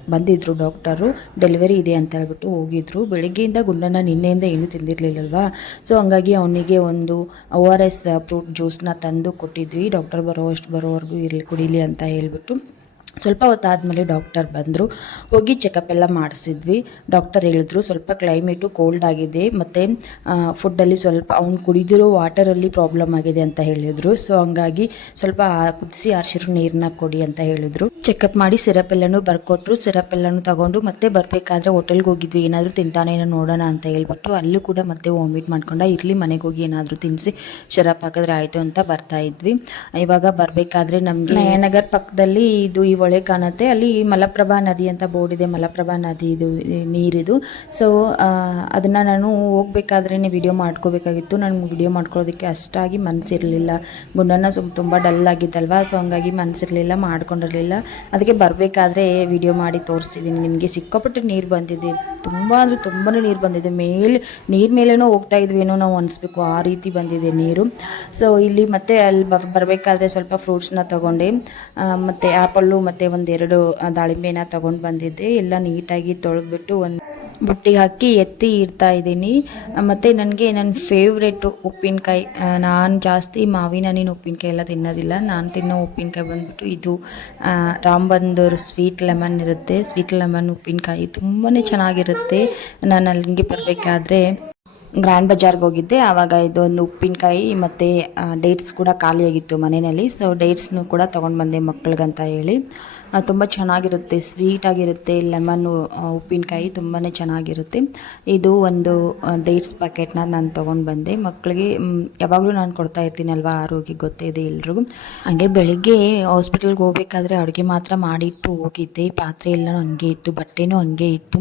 Speaker 1: ಬಂದಿದ್ದರು ಡಾಕ್ಟರು, ಡೆಲಿವರಿ ಇದೆ ಅಂತ ಹೇಳ್ಬಿಟ್ಟು ಹೋಗಿದ್ರು. ಬೆಳಗ್ಗೆಯಿಂದ ಗುಂಡನ ನಿನ್ನೆಯಿಂದ ಏನೂ ತಿಂದಿರಲಿಲ್ಲಲ್ವಾ? ಸೊ, ಹಂಗಾಗಿ ಅವನಿಗೆ ಒಂದು ಓ ಆರ್ ಎಸ್ ಫ್ರೂಟ್ ಜ್ಯೂಸ್ನ ತಂದು ಕೊಟ್ಟಿದ್ವಿ. ಡಾಕ್ಟರ್ ಬರೋವಷ್ಟು ಬರೋವರೆಗೂ ಇರಲಿ, ಕುಡೀಲಿ ಅಂತ ಹೇಳ್ಬಿಟ್ಟು. ಸ್ವಲ್ಪ ಹೊತ್ತಾದಮೇಲೆ ಡಾಕ್ಟರ್ ಬಂದರು. ಹೋಗಿ ಚೆಕಪ್ ಎಲ್ಲ ಮಾಡಿಸಿದ್ವಿ. ಡಾಕ್ಟರ್ ಹೇಳಿದ್ರು ಸ್ವಲ್ಪ ಕ್ಲೈಮೇಟು ಕೋಲ್ಡ್ ಆಗಿದೆ ಮತ್ತು ಫುಡ್ಡಲ್ಲಿ ಸ್ವಲ್ಪ ಅವ್ನು ಕುಡಿದಿರೋ ವಾಟರಲ್ಲಿ ಪ್ರಾಬ್ಲಮ್ ಆಗಿದೆ ಅಂತ ಹೇಳಿದರು. ಸೊ ಹಂಗಾಗಿ ಸ್ವಲ್ಪ ಕುದಿಸಿ ಆರಿಸಿರೋ ನೀರನ್ನ ಕೊಡಿ ಅಂತ ಹೇಳಿದ್ರು. ಚೆಕಪ್ ಮಾಡಿ ಸಿರಪ್ ಎಲ್ಲನೂ ಬರ್ಕೊಟ್ರು. ಸಿರಪ್ ಎಲ್ಲನೂ ತಗೊಂಡು ಮತ್ತೆ ಬರಬೇಕಾದ್ರೆ ಹೋಟೆಲ್ಗೆ ಹೋಗಿದ್ವಿ. ಏನಾದರೂ ತಿಂತಾನೇನೋ ನೋಡೋಣ ಅಂತ ಹೇಳ್ಬಿಟ್ಟು ಅಲ್ಲೂ ಕೂಡ ಮತ್ತೆ ವಾಮಿಟ್ ಮಾಡ್ಕೊಂಡ ಇರಲಿ, ಮನೆಗೆ ಹೋಗಿ ಏನಾದರೂ ತಿನ್ನಿಸಿ ಶರಪ್ ಹಾಕಿದ್ರೆ ಆಯಿತು ಅಂತ ಬರ್ತಾ ಇದ್ವಿ. ಇವಾಗ ಬರಬೇಕಾದ್ರೆ ನಮಗೆ ನಯನಗರ್ ಪಕ್ಕದಲ್ಲಿ ಇದು ಹೊಳೆ ಕಾಣುತ್ತೆ ಅಲ್ಲಿ ಮಲಪ್ರಭಾ ನದಿ ಅಂತ ಬೋರ್ಡ್ ಇದೆ, ಮಲಪ್ರಭಾ ನದಿ ಇದು ನೀರಿದು. ಸೊ ಅದನ್ನು ನಾನು ಹೋಗ್ಬೇಕಾದ್ರೇ ವಿಡಿಯೋ ಮಾಡ್ಕೋಬೇಕಾಗಿತ್ತು. ನನಗೆ ವಿಡಿಯೋ ಮಾಡ್ಕೊಳ್ಳೋದಕ್ಕೆ ಅಷ್ಟಾಗಿ ಮನಸ್ಸಿರಲಿಲ್ಲ ಗುಂಡನ್ನ ಸ್ವಲ್ಪ ತುಂಬ ಡಲ್ ಆಗಿದ್ದಲ್ವ ಸೊ ಹಂಗಾಗಿ ಮನಸ್ಸಿರಲಿಲ್ಲ ಮಾಡ್ಕೊಂಡಿರಲಿಲ್ಲ. ಅದಕ್ಕೆ ಬರಬೇಕಾದ್ರೆ ವಿಡಿಯೋ ಮಾಡಿ ತೋರಿಸಿದ್ದೀನಿ ನಿಮಗೆ. ಸಿಕ್ಕಾಪಟ್ಟೆ ನೀರು ಬಂದಿದೆ. ತುಂಬ ಅಂದರೆ ತುಂಬಾ ನೀರು ಬಂದಿದೆ. ಮೇಲೆ, ನೀರು ಮೇಲೇನೋ ಹೋಗ್ತಾ ಇದ್ವಿ ಏನೋ ನಾವು ಅನಿಸ್ಬೇಕು. ಆ ರೀತಿ ಬಂದಿದೆ ನೀರು. ಸೊ ಇಲ್ಲಿ ಮತ್ತೆ ಅಲ್ಲಿ ಬರ್, ಬರಬೇಕಾದ್ರೆ ಸ್ವಲ್ಪ ಫ್ರೂಟ್ಸ್ನ ತೊಗೊಂಡೆ. ಮತ್ತೆ ಆ್ಯಪಲ್ಲು ಮತ್ತು ಒಂದೆರಡು ದಾಳಿಂಬೆನ ತೊಗೊಂಡು ಬಂದಿದ್ದೆ. ಎಲ್ಲ ನೀಟಾಗಿ ತೊಳೆದ್ಬಿಟ್ಟು ಒಂದು ಬುಟ್ಟಿಗೆ ಹಾಕಿ ಎತ್ತಿ ಇಡ್ತಾ ಇದ್ದೀನಿ. ಮತ್ತು ನನಗೆ ನನ್ನ ಫೇವ್ರೇಟು ಉಪ್ಪಿನಕಾಯಿ ನಾನು ಜಾಸ್ತಿ ಮಾವಿನ ನೀನು ಉಪ್ಪಿನಕಾಯಿ ಎಲ್ಲ ತಿನ್ನೋದಿಲ್ಲ. ನಾನು ತಿನ್ನೋ ಉಪ್ಪಿನಕಾಯಿ ಬಂದ್ಬಿಟ್ಟು ಇದು ರಾಮಬಂದೂರ್ ಸ್ವೀಟ್ ಲೆಮನ್ ಇರುತ್ತೆ. ಸ್ವೀಟ್ ಲೆಮನ್ ಉಪ್ಪಿನಕಾಯಿ ತುಂಬಾ ಚೆನ್ನಾಗಿರುತ್ತೆ. ನಾನು ಅಲ್ಲಿಗೆ ಬರಬೇಕಾದ್ರೆ ಗ್ರ್ಯಾಂಡ್ ಬಜಾರ್ಗೆ ಹೋಗಿದ್ದೆ. ಆವಾಗ ಇದೊಂದು ಉಪ್ಪಿನಕಾಯಿ ಮತ್ತು ಡೇಟ್ಸ್ ಕೂಡ ಖಾಲಿಯಾಗಿತ್ತು ಮನೆಯಲ್ಲಿ. ಸೊ ಡೇಟ್ಸ್ನು ಕೂಡ ತೊಗೊಂಡು ಬಂದೆ ಮಕ್ಳಿಗಂತ ಹೇಳಿ. ತುಂಬ ಚೆನ್ನಾಗಿರುತ್ತೆ ಸ್ವೀಟಾಗಿರುತ್ತೆ ಲೆಮನ್ನು ಉಪ್ಪಿನಕಾಯಿ ತುಂಬಾ ಚೆನ್ನಾಗಿರುತ್ತೆ. ಇದು ಒಂದು ಡೇಟ್ಸ್ ಪ್ಯಾಕೆಟ್ನ ನಾನು ತೊಗೊಂಡು ಬಂದೆ. ಮಕ್ಕಳಿಗೆ ಯಾವಾಗಲೂ ನಾನು ಕೊಡ್ತಾ ಇರ್ತೀನಲ್ವ ಆರೋಗ್ಯ ಗೊತ್ತೇ ಇದೆ ಎಲ್ರಿಗೂ. ಹಂಗೆ ಬೆಳಿಗ್ಗೆ ಹಾಸ್ಪಿಟಲ್ಗೆ ಹೋಗ್ಬೇಕಾದ್ರೆ ಅಡುಗೆ ಮಾತ್ರ ಮಾಡಿಟ್ಟು ಹೋಗಿದ್ದೆ. ಪಾತ್ರೆ ಎಲ್ಲನೂ ಹಂಗೆ ಇತ್ತು, ಬಟ್ಟೆನೂ ಹಂಗೆ ಇತ್ತು.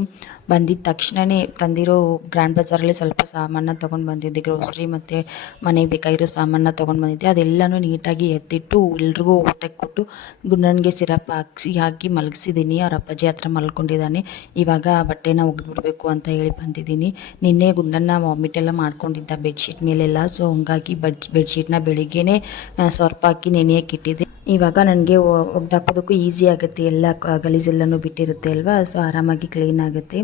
Speaker 1: ಬಂದಿದ್ದ ತಕ್ಷಣವೇ ತಂದಿರೋ ಗ್ರ್ಯಾಂಡ್ ಬಜಾರಲ್ಲಿ ಸ್ವಲ್ಪ ಸಾಮಾನ ತೊಗೊಂಡು ಬಂದಿದ್ದೆ. ಗ್ರೋಸರಿ ಮತ್ತು ಮನೆಗೆ ಬೇಕಾಗಿರೋ ಸಾಮಾನ ತೊಗೊಂಡು ಬಂದಿದ್ದೆ. ಅದೆಲ್ಲನೂ ನೀಟಾಗಿ ಎತ್ತಿಟ್ಟು ಎಲ್ರಿಗೂ ಊಟಕ್ಕೆ ಕೊಟ್ಟು ಗುಂಡನಿಗೆ ಸಿರಪ್ ಹಾಕ್ಸಿ ಹಾಕಿ ಮಲಗಿಸಿದ್ದೀನಿ. ಅವ್ರ ಅಪ್ಪಾಜಿ ಹತ್ರ ಮಲ್ಕೊಂಡಿದ್ದಾನೆ. ಇವಾಗ ಬಟ್ಟೆನ ಒಗೆದ್ಬಿಡ್ಬೇಕು ಅಂತ ಹೇಳಿ ಬಂದಿದ್ದೀನಿ. ನಿನ್ನೆ ಗುಂಡನ್ನ ವಾಮಿಟ್ ಎಲ್ಲ ಮಾಡ್ಕೊಂಡಿದ್ದ ಬೆಡ್ಶೀಟ್ ಮೇಲೆಲ್ಲ. ಸೊ, ಹಂಗಾಗಿ ಬೆಡ್, ಬೆಡ್ಶೀಟ್ನ ಬೆಳಿಗ್ಗೆನೇ ಸ್ವರ್ಪ ಹಾಕಿ ನೆನೆಯಕ್ಕೆ ಇಟ್ಟಿದ್ದೆ. ಇವಾಗ ನನಗೆ ಒಗ್ದಾಕೋದಕ್ಕೂ ಈಸಿ ಆಗುತ್ತೆ. ಎಲ್ಲ ಗಲೀಜೆಲ್ಲನೂ ಬಿಟ್ಟಿರುತ್ತೆ ಅಲ್ವಾ? ಸೊ ಆರಾಮಾಗಿ ಕ್ಲೀನ್ ಆಗುತ್ತೆ.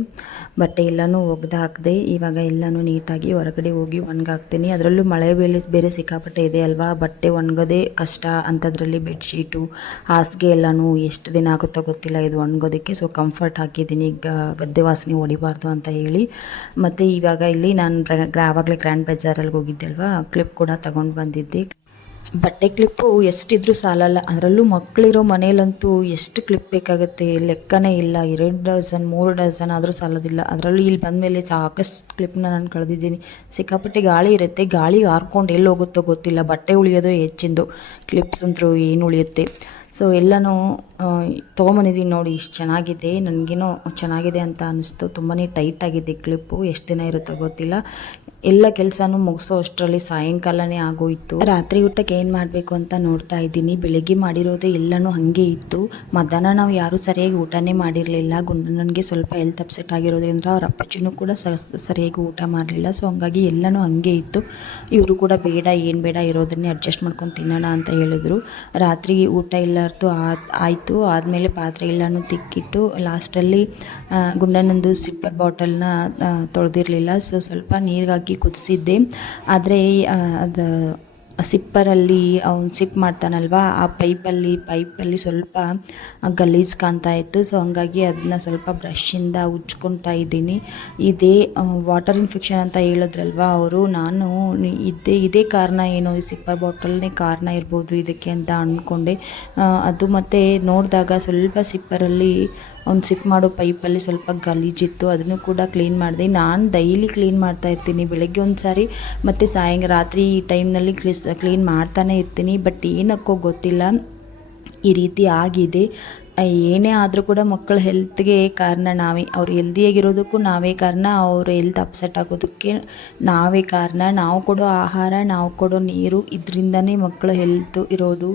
Speaker 1: ಬಟ್ಟೆ ಎಲ್ಲನೂ ಒಗ್ದು ಹಾಕಿದೆ ಇವಾಗ ಎಲ್ಲನೂ ನೀಟಾಗಿ ಹೊರಗಡೆ ಹೋಗಿ ಒಣಗಾಕ್ತೀನಿ. ಅದರಲ್ಲೂ ಮಳೆ ಬೇಲೆ ಬೇರೆ ಸಿಕ್ಕಾಪಟ್ಟೆ ಇದೆ ಅಲ್ವಾ? ಬಟ್ಟೆ ಒಣಗೋದೇ ಕಷ್ಟ. ಅಂಥದ್ರಲ್ಲಿ ಬೆಡ್ಶೀಟು ಹಾಸಿಗೆ ಎಲ್ಲನೂ ಎಷ್ಟು ದಿನ ಆಗುತ್ತೋ ಗೊತ್ತಿಲ್ಲ. ಇದು ಒಣಗೋದಕ್ಕೆ. ಸೊ ಕಂಫರ್ಟ್ ಹಾಕಿದ್ದೀನಿ. ಈಗ ಗದ್ದೆ ವಾಸನೆ ಹೊಡಿಬಾರ್ದು ಅಂತ ಹೇಳಿ. ಮತ್ತು ಇವಾಗ ಇಲ್ಲಿ ನಾನು ಆವಾಗಲೇ ಗ್ರ್ಯಾಂಡ್ ಬಜಾರಲ್ಲಿ ಹೋಗಿದ್ದೆ ಅಲ್ವಾ? ಕ್ಲಿಪ್ ಕೂಡ ತಗೊಂಡು ಬಂದಿದ್ದೆ. ಬಟ್ಟೆ ಕ್ಲಿಪ್ಪು ಎಷ್ಟಿದ್ರೂ ಸಾಲಲ್ಲ. ಅದರಲ್ಲೂ ಮಕ್ಕಳಿರೋ ಮನೇಲಂತೂ ಎಷ್ಟು ಕ್ಲಿಪ್ ಬೇಕಾಗುತ್ತೆ? ಲೆಕ್ಕನೇ ಇಲ್ಲ. ಎರಡು ಡಜನ್, ಮೂರು ಡಜನ್ ಆದರೂ ಸಾಲೋದಿಲ್ಲ. ಅದರಲ್ಲೂ ಇಲ್ಲಿ ಬಂದಮೇಲೆ ಸಾಕಷ್ಟು ಕ್ಲಿಪ್ನ ನಾನು ಕಳೆದಿದ್ದೀನಿ. ಸಿಕ್ಕಾಪಟ್ಟೆ ಗಾಳಿ ಇರುತ್ತೆ. ಗಾಳಿ ಹಾರ್ಕೊಂಡು ಎಲ್ಲಿ ಹೋಗುತ್ತೋ ಗೊತ್ತಿಲ್ಲ. ಬಟ್ಟೆ ಉಳಿಯೋದು ಹೆಚ್ಚಿಂದು. ಕ್ಲಿಪ್ಸ್ ಅಂತೂ ಏನು ಉಳಿಯುತ್ತೆ. ಸೊ, ಎಲ್ಲನೂ ತೊಗೊಂಬಂದಿದ್ದೀನಿ ನೋಡಿ. ಇಷ್ಟು ಚೆನ್ನಾಗಿದೆ. ನನಗೇನೋ ಚೆನ್ನಾಗಿದೆ ಅಂತ ಅನಿಸ್ತು. ತುಂಬಾ ಟೈಟ್ ಆಗಿದೆ ಕ್ಲಿಪ್ಪು. ಎಷ್ಟು ದಿನ ಇರುತ್ತೋ ಗೊತ್ತಿಲ್ಲ. ಎಲ್ಲ ಕೆಲಸನೂ ಮುಗಿಸೋ ಅಷ್ಟರಲ್ಲಿ ಸಾಯಂಕಾಲನೇ ಆಗೋಯಿತು. ರಾತ್ರಿ ಊಟಕ್ಕೆ ಏನು ಮಾಡಬೇಕು ಅಂತ ನೋಡ್ತಾ ಇದ್ದೀನಿ. ಬೆಳಿಗ್ಗೆ ಮಾಡಿರೋದೇ ಎಲ್ಲನೂ ಹಾಗೆ ಇತ್ತು. ಮಧ್ಯಾಹ್ನ ನಾವು ಯಾರೂ ಸರಿಯಾಗಿ ಊಟನೇ ಮಾಡಿರಲಿಲ್ಲ. ಗುಂಡನಿಗೆ ಸ್ವಲ್ಪ ಹೆಲ್ತ್ ಅಪ್ಸೆಟ್ ಆಗಿರೋದ್ರಿಂದ ಅವ್ರ ಅಪ್ಪಾಜಿನೂ ಕೂಡ ಸರಿಯಾಗಿ ಊಟ ಮಾಡಲಿಲ್ಲ. ಸೊ ಹಂಗಾಗಿ ಎಲ್ಲನೂ ಹಾಗೆ ಇತ್ತು. ಇವರು ಕೂಡ ಬೇಡ, ಏನು ಬೇಡ ಇರೋದನ್ನೇ ಅಡ್ಜಸ್ಟ್ ಮಾಡ್ಕೊಂಡು ತಿನ್ನೋಣ ಅಂತ ಹೇಳಿದ್ರು. ರಾತ್ರಿ ಊಟ ಎಲ್ಲರದ್ದು ಆಯಿತು. ಆದಮೇಲೆ ಪಾತ್ರೆ ಎಲ್ಲನೂ ತಿಕ್ಕಿಟ್ಟು ಲಾಸ್ಟಲ್ಲಿ ಗುಂಡನಂದು ಸಿಪ್ಪರ್ ಬಾಟಲ್ನ ತೊಳೆದಿರಲಿಲ್ಲ. ಸೊ ಸ್ವಲ್ಪ ನೀರಿಗೆ ಕುದಿಸಿದ್ದೆ. ಆದರೆ ಅದು ಸಿಪ್ಪರಲ್ಲಿ ಅವ್ನು ಸಿಪ್ ಮಾಡ್ತಾನಲ್ವಾ, ಆ ಪೈಪಲ್ಲಿ ಪೈಪಲ್ಲಿ ಸ್ವಲ್ಪ ಗಲೀಜು ಕಾಣ್ತಾ ಇತ್ತು. ಸೊ ಹಂಗಾಗಿ ಅದನ್ನ ಸ್ವಲ್ಪ ಬ್ರಷಿಂದ ಉಜ್ಕೊತಾ ಇದ್ದೀನಿ. ಇದೇ ವಾಟರ್ ಇನ್ಫೆಕ್ಷನ್ ಅಂತ ಹೇಳಿದ್ರಲ್ವಾ ಅವರು, ನಾನು ಇದೇ ಇದೇ ಕಾರಣ ಏನೋ ಈ ಸಿಪ್ಪರ್ ಬಾಟಲ್ನೇ ಕಾರಣ ಇರ್ಬೋದು ಇದಕ್ಕೆ ಅಂತ ಅಂದ್ಕೊಂಡೆ ಅದು ಮತ್ತು ನೋಡಿದಾಗ ಸ್ವಲ್ಪ ಸಿಪ್ಪರಲ್ಲಿ ಅವ್ನು ಸಿಪ್ ಮಾಡೋ ಪೈಪಲ್ಲಿ ಸ್ವಲ್ಪ ಗಲೀಜಿತ್ತು ಅದನ್ನು ಕೂಡ ಕ್ಲೀನ್ ಮಾಡಿದೆ. ನಾನು ಡೈಲಿ ಕ್ಲೀನ್ ಮಾಡ್ತಾ ಇರ್ತೀನಿ. ಬೆಳಗ್ಗೆ ಒಂದು ಸಾರಿ ಮತ್ತು ಸಾಯಂಕಾಲ ರಾತ್ರಿ ಈ ಟೈಮ್ನಲ್ಲಿ ಕ್ಲಿಸ್ ಕ್ಲೀನ್ ಮಾಡ್ತಾನೆ ಇರ್ತೀನಿ. ಬಟ್ ಏನಕ್ಕೋ ಗೊತ್ತಿಲ್ಲ. ಈ ರೀತಿ ಆಗಿದೆ. ಏನೇ ಆದರೂ ಕೂಡ ಮಕ್ಕಳ ಹೆಲ್ತ್ಗೆ ಕಾರಣ ನಾವೇ. ಅವ್ರು ಹೆಲ್ದಿಯಾಗಿರೋದಕ್ಕೂ ನಾವೇ ಕಾರಣ. ಅವ್ರ ಹೆಲ್ತ್ ಅಪ್ಸೆಟ್ ಆಗೋದಕ್ಕೆ ನಾವೇ ಕಾರಣ. ನಾವು ಕೊಡೋ ಆಹಾರ, ನಾವು ಕೊಡೋ ನೀರು, ಇದರಿಂದನೇ ಮಕ್ಕಳ ಹೆಲ್ತು ಇರೋದು.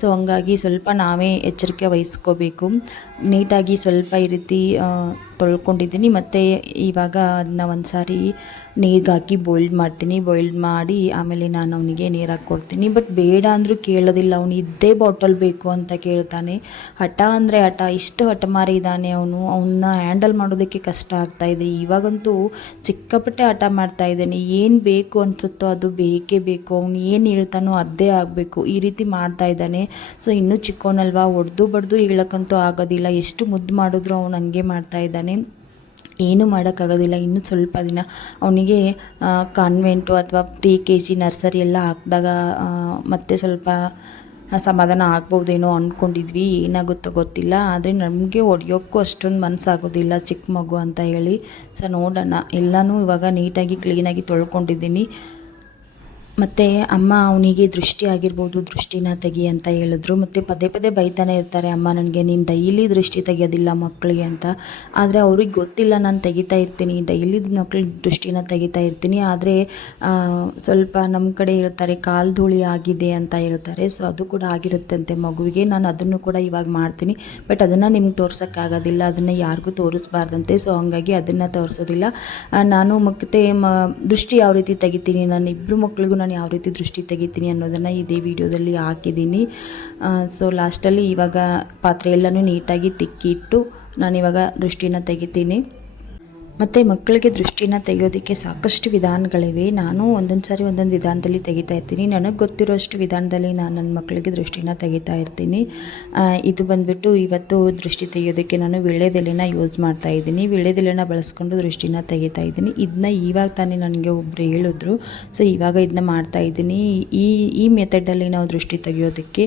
Speaker 1: ಸೊ ಹಂಗಾಗಿ ಸ್ವಲ್ಪ ನಾವೇ ಎಚ್ಚರಿಕೆ ವಹಿಸ್ಕೋಬೇಕು. ನೀಟಾಗಿ ಸ್ವಲ್ಪ ಈ ರೀತಿ ತೊಳ್ಕೊಂಡಿದ್ದೀನಿ. ಮತ್ತು ಇವಾಗ ಅದನ್ನ ಒಂದು ಸಾರಿ ನೀರಿಗೆ ಬಾಯ್ಲ್ಡ್ ಮಾಡ್ತೀನಿ. ಬಾಯ್ಲ್ಡ್ ಮಾಡಿ ಆಮೇಲೆ ನಾನು ಅವನಿಗೆ ನೀರು ಹಾಕ್ಕೊಡ್ತೀನಿ. ಬಟ್ ಬೇಡ ಅಂದರೂ ಕೇಳೋದಿಲ್ಲ. ಅವನು ಇದ್ದೇ ಬಾಟಲ್ ಬೇಕು ಅಂತ ಕೇಳ್ತಾನೆ. ಹಠ ಅಂದರೆ ಹಠ. ಇಷ್ಟು ಹಠಮಾರಿ ಇದ್ದಾನೆ ಅವನು. ಅವನ್ನ ಹ್ಯಾಂಡಲ್ ಮಾಡೋದಕ್ಕೆ ಕಷ್ಟ ಆಗ್ತಾ ಇದೆ. ಇವಾಗಂತೂ ಚಿಕ್ಕಪಟ್ಟೆ ಹಠ ಮಾಡ್ತಾ ಇದ್ದಾನೆ. ಏನು ಬೇಕು ಅನಿಸುತ್ತೋ ಅದು ಬೇಕೇ ಬೇಕು. ಅವನು ಏನು ಹೇಳ್ತಾನೋ ಅದೇ ಆಗಬೇಕು. ಈ ರೀತಿ ಮಾಡ್ತಾ ಇದ್ದಾನೆ. ಸೊ ಇನ್ನೂ ಚಿಕ್ಕವನಲ್ವಾ ಒಡೆದು ಬಡ್ದು ಹೇಳಕ್ಕಂತೂ ಆಗೋದಿಲ್ಲ. ಎಷ್ಟು ಮುದ್ದು ಮಾಡಿದ್ರು ಅವನು ಹಂಗೆ ಮಾಡ್ತಾ ಇದ್ದಾನೆ. ಏನೂ ಮಾಡೋಕ್ಕಾಗೋದಿಲ್ಲ. ಇನ್ನೂ ಸ್ವಲ್ಪ ದಿನ. ಅವನಿಗೆ ಕಾನ್ವೆಂಟು ಅಥವಾ ಪ್ರಿ ಕೆ ಸಿ ನರ್ಸರಿ ಎಲ್ಲ ಹಾಕಿದಾಗ ಮತ್ತೆ ಸ್ವಲ್ಪ ಸಮಾಧಾನ ಆಗ್ಬೋದೇನೋ ಅಂದ್ಕೊಂಡಿದ್ವಿ ಏನಾಗುತ್ತೋ ಗೊತ್ತಿಲ್ಲ. ಆದರೆ ನಮಗೆ ಒಡೆಯೋಕ್ಕೂ ಅಷ್ಟೊಂದು ಮನಸ್ಸಾಗೋದಿಲ್ಲ ಚಿಕ್ಕ ಮಗು ಅಂತ ಹೇಳಿ. ಸೊ ನೋಡೋಣ. ಎಲ್ಲನೂ ಇವಾಗ ನೀಟಾಗಿ ಕ್ಲೀನಾಗಿ ತೊಳ್ಕೊಂಡಿದ್ದೀನಿ. ಮತ್ತು ಅಮ್ಮ ಅವನಿಗೆ ದೃಷ್ಟಿ ಆಗಿರ್ಬೋದು, ದೃಷ್ಟಿನ ತೆಗಿ ಅಂತ ಹೇಳಿದ್ರು. ಮತ್ತು ಪದೇ ಪದೇ ಬೈತಾನೆ ಇರ್ತಾರೆ, ಅಮ್ಮ, ನನಗೆ ನೀನು ಡೈಲಿ ದೃಷ್ಟಿ ತೆಗಿಯೋದಿಲ್ಲ ಮಕ್ಕಳಿಗೆ ಅಂತ. ಆದರೆ ಅವ್ರಿಗೆ ಗೊತ್ತಿಲ್ಲ, ನಾನು ತೆಗಿತಾ ಇರ್ತೀನಿ, ಡೈಲಿ ಮಕ್ಳಿಗೆ ದೃಷ್ಟಿನ ತೆಗಿತಾ ಇರ್ತೀನಿ. ಆದರೆ ಸ್ವಲ್ಪ ನಮ್ಮ ಕಡೆ ಹೇಳ್ತಾರೆ, ಕಾಲು ಧೂಳಿ ಆಗಿದೆ ಅಂತ ಹೇಳ್ತಾರೆ. ಸೊ, ಅದು ಕೂಡ ಆಗಿರುತ್ತಂತೆ ಮಗುವಿಗೆ. ನಾನು ಅದನ್ನು ಕೂಡ ಇವಾಗ ಮಾಡ್ತೀನಿ. ಬಟ್ ಅದನ್ನು ನಿಮ್ಗೆ ತೋರ್ಸೋಕ್ಕಾಗೋದಿಲ್ಲ. ಅದನ್ನು ಯಾರಿಗೂ ತೋರಿಸ್ಬಾರ್ದಂತೆ. ಸೊ, ಹಂಗಾಗಿ ಅದನ್ನು ತೋರಿಸೋದಿಲ್ಲ. ನಾನು ಮತ್ತೆ ಮ, ದೃಷ್ಟಿ ಯಾವ ರೀತಿ ತೆಗಿತೀನಿ? ನಾನು ಇಬ್ಬರು ಮಕ್ಳಿಗೂ ನಾನು ಯಾವ ರೀತಿ ದೃಷ್ಟಿ ತೆಗಿತೀನಿ ಅನ್ನೋದನ್ನು ಇದೇ ವಿಡಿಯೋದಲ್ಲಿ ಹಾಕಿದ್ದೀನಿ. ಸೊ ಲಾಸ್ಟಲ್ಲಿ ಇವಾಗ ಪಾತ್ರೆ ಎಲ್ಲನೂ ನೀಟಾಗಿ ತಿಕ್ಕಿಟ್ಟು ನಾನಿವಾಗ ದೃಷ್ಟಿನ ತೆಗಿತೀನಿ. ಮತ್ತು ಮಕ್ಕಳಿಗೆ ದೃಷ್ಟಿನ ತೆಗೆಯೋದಕ್ಕೆ ಸಾಕಷ್ಟು ವಿಧಾನಗಳಿವೆ. ನಾನು ಒಂದೊಂದು ಸಾರಿ ಒಂದೊಂದು ವಿಧಾನದಲ್ಲಿ ತೆಗಿತಾ ಇರ್ತೀನಿ. ನನಗೆ ಗೊತ್ತಿರೋಷ್ಟು ವಿಧಾನದಲ್ಲಿ ನಾನು ನನ್ನ ಮಕ್ಕಳಿಗೆ ದೃಷ್ಟಿನ ತೆಗಿತಾ ಇರ್ತೀನಿ. ಇದು ಬಂದುಬಿಟ್ಟು ಇವತ್ತು ದೃಷ್ಟಿ ತೆಗೆಯೋದಕ್ಕೆ ನಾನು ವೀಳ್ಯದೆಲೆನ ಯೂಸ್ ಮಾಡ್ತಾ ಇದ್ದೀನಿ. ವೀಳ್ಯದೆಲೆನ ಬಳಸ್ಕೊಂಡು ದೃಷ್ಟಿನ ತೆಗಿತಾ ಇದ್ದೀನಿ. ಇದನ್ನ ಇವಾಗ ತಾನೇ ನನಗೆ ಒಬ್ಬರು ಹೇಳಿದ್ರು. ಸೊ, ಇವಾಗ ಇದನ್ನ ಮಾಡ್ತಾ ಇದ್ದೀನಿ. ಈ ಈ ಮೆಥಡಲ್ಲಿ ನಾವು ದೃಷ್ಟಿ ತೆಗೆಯೋದಕ್ಕೆ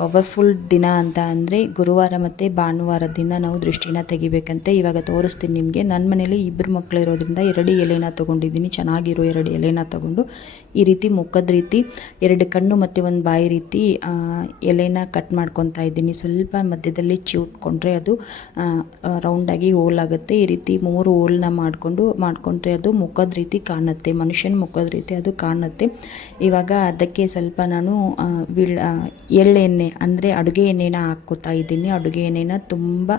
Speaker 1: ಪವರ್ಫುಲ್ ದಿನ ಅಂತ ಅಂದರೆ ಗುರುವಾರ ಮತ್ತು ಭಾನುವಾರ ದಿನ ನಾವು ದೃಷ್ಟಿನ ತೆಗಿಬೇಕಂತೆ ಇವಾಗ ತೋರಿಸ್ತೀನಿ ನಿಮಗೆ. ನನ್ನ ಮನೇಲಿ ಇಬ್ಬರು ಮಕ್ಕಳು ಇರೋದ್ರಿಂದ ಎರಡು ಎಲೆನ ತೊಗೊಂಡಿದ್ದೀನಿ. ಚೆನ್ನಾಗಿರೋ ಎರಡು ಎಲೆನ ತೊಗೊಂಡು ಈ ರೀತಿ ಮುಖದ ರೀತಿ ಎರಡು ಕಣ್ಣು ಮತ್ತು ಒಂದು ಬಾಯಿ ರೀತಿ ಎಲೆನ ಕಟ್ ಮಾಡ್ಕೊತಾ ಇದ್ದೀನಿ. ಸ್ವಲ್ಪ ಮಧ್ಯದಲ್ಲಿ ಚಿವುಟ್ಕೊಂಡ್ರೆ ಅದು ರೌಂಡಾಗಿ ಹೋಲ್ ಆಗುತ್ತೆ. ಈ ರೀತಿ ಮೂರು ಹೋಲ್ನ ಮಾಡಿಕೊಂಡು, ಮಾಡಿಕೊಂಡ್ರೆ ಅದು ಮುಖದ ರೀತಿ ಕಾಣುತ್ತೆ. ಮನುಷ್ಯನ ಮುಖದ ರೀತಿ ಅದು ಕಾಣುತ್ತೆ. ಇವಾಗ ಅದಕ್ಕೆ ಸ್ವಲ್ಪ ನಾನು ವಿಳ್ ಎಳ್ಳೆಣ್ಣೆ, ಅಂದರೆ ಅಡುಗೆ ಎಣ್ಣೆನ ಹಾಕ್ಕೋತಾ ಇದ್ದೀನಿ. ಅಡುಗೆ ಎಣ್ಣೆನ ತುಂಬ,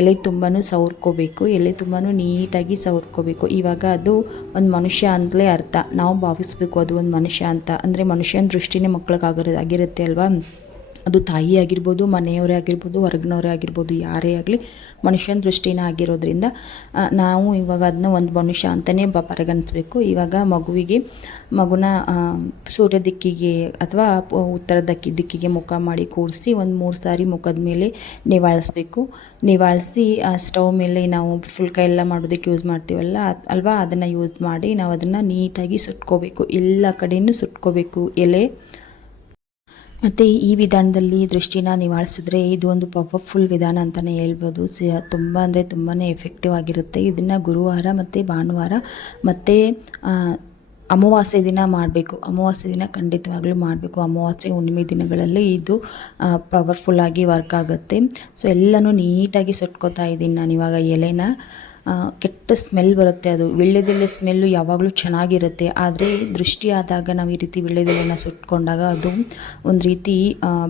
Speaker 1: ಎಲೆ ತುಂಬಾ ಸವರ್ಕೋಬೇಕು. ಎಲೆ ತುಂಬಾ ನೀಟಾಗಿ ಸವರ್ಕೋಬೇಕು. ಇವಾಗ ಅದು ಒಂದು ಮನುಷ್ಯ ಅಂತಲೇ ಅರ್ಥ. ನಾವು ಭಾವಿಸ್ಬೇಕು ಅದು ಒಂದು ಮನುಷ್ಯ ಅಂತ. ಅಂದರೆ ಮನುಷ್ಯನ ದೃಷ್ಟಿನೇ ಮಕ್ಳಿಗಾಗಿರ, ಆಗಿರುತ್ತೆ ಅಲ್ವಾ? ಅದು ತಾಯಿ ಆಗಿರ್ಬೋದು, ಮನೆಯವರೇ ಆಗಿರ್ಬೋದು, ಹೊರಗಿನವರೇ ಆಗಿರ್ಬೋದು, ಯಾರೇ ಆಗಲಿ ಮನುಷ್ಯನ ದೃಷ್ಟಿನ ಆಗಿರೋದ್ರಿಂದ ನಾವು ಇವಾಗ ಅದನ್ನ ಒಂದು ಮನುಷ್ಯ ಅಂತಲೇ ಬ, ಪರಿಗಣಿಸ್ಬೇಕು. ಇವಾಗ ಮಗುವಿಗೆ, ಮಗುನ ಸೂರ್ಯ ದಿಕ್ಕಿಗೆ ಅಥವಾ ಉತ್ತರ ದಕ್ಕಿ, ದಿಕ್ಕಿಗೆ ಮುಖ ಮಾಡಿ ಕೂರಿಸಿ ಒಂದು ಮೂರು ಸಾರಿ ಮುಖದ ಮೇಲೆ ನಿವಾಳಿಸ್ಬೇಕು. ನಿವಾಳಿಸಿ, ಆ, ಸ್ಟವ್ ಮೇಲೆ ನಾವು ಫುಲ್ಕ ಎಲ್ಲ ಮಾಡೋದಕ್ಕೆ ಯೂಸ್ ಮಾಡ್ತೀವಲ್ಲ ಅಲ್ವಾ? ಅದನ್ನು ಯೂಸ್ ಮಾಡಿ ನಾವು ಅದನ್ನು ನೀಟಾಗಿ ಸುಟ್ಕೋಬೇಕು. ಎಲ್ಲ ಕಡೆಯೂ ಸುಟ್ಕೋಬೇಕು ಎಲೆ. ಮತ್ತು ಈ ವಿಧಾನದಲ್ಲಿ ದೃಷ್ಟಿನ ನಿವಾರಿಸಿದ್ರೆ ಇದು ಒಂದು ಪವರ್ಫುಲ್ ವಿಧಾನ ಅಂತಲೇ ಹೇಳ್ಬೋದು. ಸಿ, ತುಂಬ ಅಂದರೆ ತುಂಬಾ ಎಫೆಕ್ಟಿವ್ ಆಗಿರುತ್ತೆ. ಇದನ್ನು ಗುರುವಾರ ಮತ್ತು ಭಾನುವಾರ ಮತ್ತು ಅಮಾವಾಸ್ಯೆ ದಿನ ಮಾಡಬೇಕು. ಅಮಾವಾಸ್ಯೆ ದಿನ ಖಂಡಿತವಾಗ್ಲೂ ಮಾಡಬೇಕು. ಅಮಾವಾಸ್ಯೆ ಹುಣ್ಣಿಮೆ ದಿನಗಳಲ್ಲಿ ಇದು ಪವರ್ಫುಲ್ಲಾಗಿ ವರ್ಕ್ ಆಗುತ್ತೆ. ಸೊ ಎಲ್ಲನೂ ನೀಟಾಗಿ ಸುಟ್ಕೋತಾ ಇದ್ದೀನಿ ನಾನು ಇವಾಗ ಎಲೆನ. ಕೆಟ್ಟ ಸ್ಮೆಲ್ ಬರುತ್ತೆ ಅದು. ವೀಳ್ಯದೆಲೆ ಸ್ಮೆಲ್ಲು ಯಾವಾಗಲೂ ಚೆನ್ನಾಗಿರುತ್ತೆ. ಆದರೆ ದೃಷ್ಟಿ ಆದಾಗ ನಾವು ಈ ರೀತಿ ವೀಳ್ಯದೆಲೆನ ಸುಟ್ಕೊಂಡಾಗ ಅದು ಒಂದು ರೀತಿ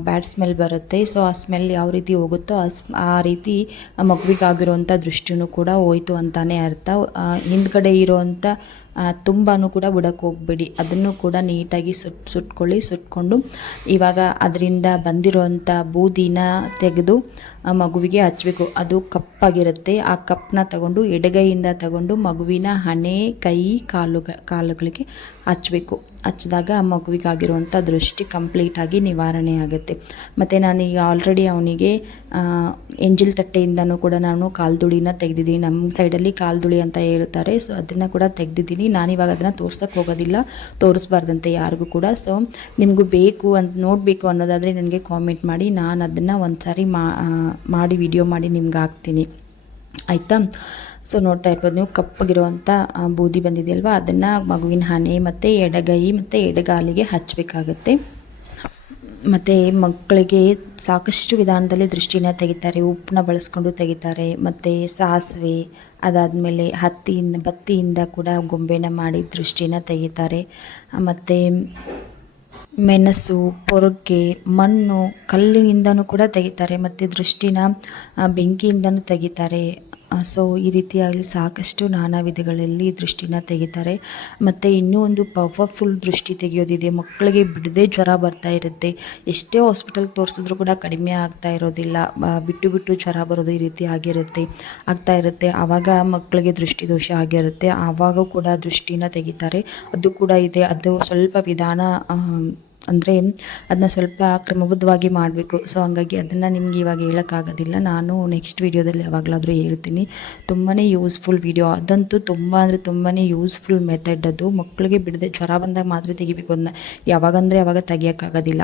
Speaker 1: ಬ್ಯಾಡ್ ಸ್ಮೆಲ್ ಬರುತ್ತೆ. ಸೊ ಆ ಸ್ಮೆಲ್ ಯಾವ ರೀತಿ ಹೋಗುತ್ತೋ ಆ ರೀತಿ ಮಗುವಿಗಾಗಿರುವಂಥ ದೃಷ್ಟಿಯೂ ಕೂಡ ಹೋಯ್ತು ಅಂತಲೇ ಅರ್ಥ. ಹಿಂದ್ಗಡೆ ಇರೋವಂಥ ತುಂಬಾ ಕೂಡ ಬಿಡಕ್ಕೆ ಹೋಗ್ಬೇಡಿ. ಅದನ್ನು ಕೂಡ ನೀಟಾಗಿ ಸುಟ್, ಸುಟ್ಕೊಳ್ಳಿ, ಸುಟ್ಕೊಂಡು ಇವಾಗ ಅದರಿಂದ ಬಂದಿರೋವಂಥ ಬೂದಿನ ತೆಗೆದು, ಆ, ಮಗುವಿಗೆ ಹಚ್ಚಬೇಕು ಅದು ಕಪ್ಪಾಗಿರುತ್ತೆ. ಆ ಕಪ್ಪನ್ನ ತಗೊಂಡು ಎಡಗೈಯಿಂದ ತಗೊಂಡು ಮಗುವಿನ ಹಣೆ, ಕೈ, ಕಾಲುಗ, ಕಾಲುಗಳಿಗೆ ಹಚ್ಚಬೇಕು. ಹಚ್ಚಿದಾಗ ಆ ಮಗುವಿಗಾಗಿರುವಂಥ ದೃಷ್ಟಿ ಕಂಪ್ಲೀಟಾಗಿ ನಿವಾರಣೆ ಆಗುತ್ತೆ. ಮತ್ತು ನಾನೀಗ ಆಲ್ರೆಡಿ ಅವನಿಗೆ ಎಂಜಿಲ್ ತಟ್ಟೆಯಿಂದನೂ ಕೂಡ ನಾನು ಕಾಲ್ದುಳಿನ ತೆಗೆದಿದ್ದೀನಿ. ನಮ್ಮ ಸೈಡಲ್ಲಿ ಕಾಲ್ದುಳಿ ಅಂತ ಹೇಳ್ತಾರೆ. ಸೊ ಅದನ್ನು ಕೂಡ ತೆಗೆದಿದ್ದೀನಿ. ನಾನಿವಾಗ ಅದನ್ನು ತೋರ್ಸೋಕ್ಕೆ ಹೋಗೋದಿಲ್ಲ. ತೋರಿಸ್ಬಾರ್ದಂತೆ ಯಾರಿಗೂ ಕೂಡ. ಸೊ ನಿಮಗೂ ಬೇಕು ಅಂತ ನೋಡಬೇಕು ಅನ್ನೋದಾದರೆ ನನಗೆ ಕಾಮೆಂಟ್ ಮಾಡಿ. ನಾನು ಅದನ್ನು ಒಂದು ಸಾರಿ ಮಾಡಿ ವಿಡಿಯೋ ಮಾಡಿ ನಿಮ್ಗೆ ಹಾಕ್ತೀನಿ. ಆಯಿತಾ? ಸೊ ನೋಡ್ತಾ ಇರ್ಬೋದು ನೀವು ಕಪ್ಪಗಿರುವಂಥ ಬೂದಿ ಬಂದಿದೆಯಲ್ವ? ಅದನ್ನು ಮಗುವಿನ ಹಣೆ ಮತ್ತು ಎಡಗೈ ಮತ್ತು ಎಡಗಾಲಿಗೆ ಹಚ್ಚಬೇಕಾಗತ್ತೆ ಮತ್ತು ಮಕ್ಕಳಿಗೆ ಸಾಕಷ್ಟು ವಿಧಾನದಲ್ಲಿ ದೃಷ್ಟಿನ ತೆಗಿತಾರೆ, ಉಪ್ಪನ್ನ ಬಳಸ್ಕೊಂಡು ತೆಗಿತಾರೆ, ಮತ್ತು ಸಾಸಿವೆ, ಅದಾದಮೇಲೆ ಹತ್ತಿಯಿಂದ, ಬತ್ತಿಯಿಂದ ಕೂಡ ಗೊಂಬೆನ ಮಾಡಿ ದೃಷ್ಟಿನ ತೆಗಿತಾರೆ. ಮತ್ತು ಮೆಣಸು, ಪೊರಕೆ, ಮಣ್ಣು ಕಲ್ಲಿನಿಂದನೂ ಕೂಡ ತೆಗಿತಾರೆ, ಮತ್ತು ದೃಷ್ಟಿನ ಬೆಂಕಿಯಿಂದನೂ ತೆಗಿತಾರೆ. ಸೊ ಈ ರೀತಿಯಾಗಲಿ ಸಾಕಷ್ಟು ನಾನಾ ವಿಧಗಳಲ್ಲಿ ದೃಷ್ಟಿನ ತೆಗಿತಾರೆ. ಮತ್ತು ಇನ್ನೂ ಒಂದು ಪವರ್ಫುಲ್ ದೃಷ್ಟಿ ತೆಗೆಯೋದಿದೆ. ಮಕ್ಕಳಿಗೆ ಬಿಡದೆ ಜ್ವರ ಬರ್ತಾ ಇರುತ್ತೆ. ಎಷ್ಟೇ ಹಾಸ್ಪಿಟಲ್ಗೆ ತೋರಿಸಿದ್ರು ಕೂಡ ಕಡಿಮೆ ಆಗ್ತಾ ಇರೋದಿಲ್ಲ. ಬಿಟ್ಟು ಬಿಟ್ಟು ಜ್ವರ ಬರೋದು ಈ ರೀತಿ ಆಗಿರುತ್ತೆ, ಆಗ್ತಾ ಇರುತ್ತೆ. ಆವಾಗ ಮಕ್ಕಳಿಗೆ ದೃಷ್ಟಿ ದೋಷ ಆಗಿರುತ್ತೆ. ಆವಾಗ ಕೂಡ ದೃಷ್ಟಿನ ತೆಗಿತಾರೆ. ಅದು ಕೂಡ ಇದೆ. ಅದು ಸ್ವಲ್ಪ ವಿಧಾನ ಅಂದರೆ ಅದನ್ನ ಸ್ವಲ್ಪ ಕ್ರಮಬದ್ಧವಾಗಿ ಮಾಡಬೇಕು. ಸೊ ಹಂಗಾಗಿ ಅದನ್ನು ನಿಮ್ಗೆ ಇವಾಗ ಹೇಳೋಕ್ಕಾಗೋದಿಲ್ಲ. ನಾನು ನೆಕ್ಸ್ಟ್ ವೀಡಿಯೋದಲ್ಲಿ ಯಾವಾಗಲಾದರೂ ಹೇಳ್ತೀನಿ. ತುಂಬಾ ಯೂಸ್ಫುಲ್ ವೀಡಿಯೋ ಅದಂತೂ ತುಂಬ ಅಂದರೆ ತುಂಬಾ ಯೂಸ್ಫುಲ್ ಮೆಥಡ್ ಅದು. ಮಕ್ಕಳಿಗೆ ಬಿಡದೆ ಜ್ವರ ಬಂದಾಗ ಮಾತ್ರ ತೆಗಿಬೇಕು ಅದನ್ನ ಯಾವಾಗಂದರೆ ಯಾವಾಗ ತೆಗಿಯೋಕ್ಕಾಗೋದಿಲ್ಲ.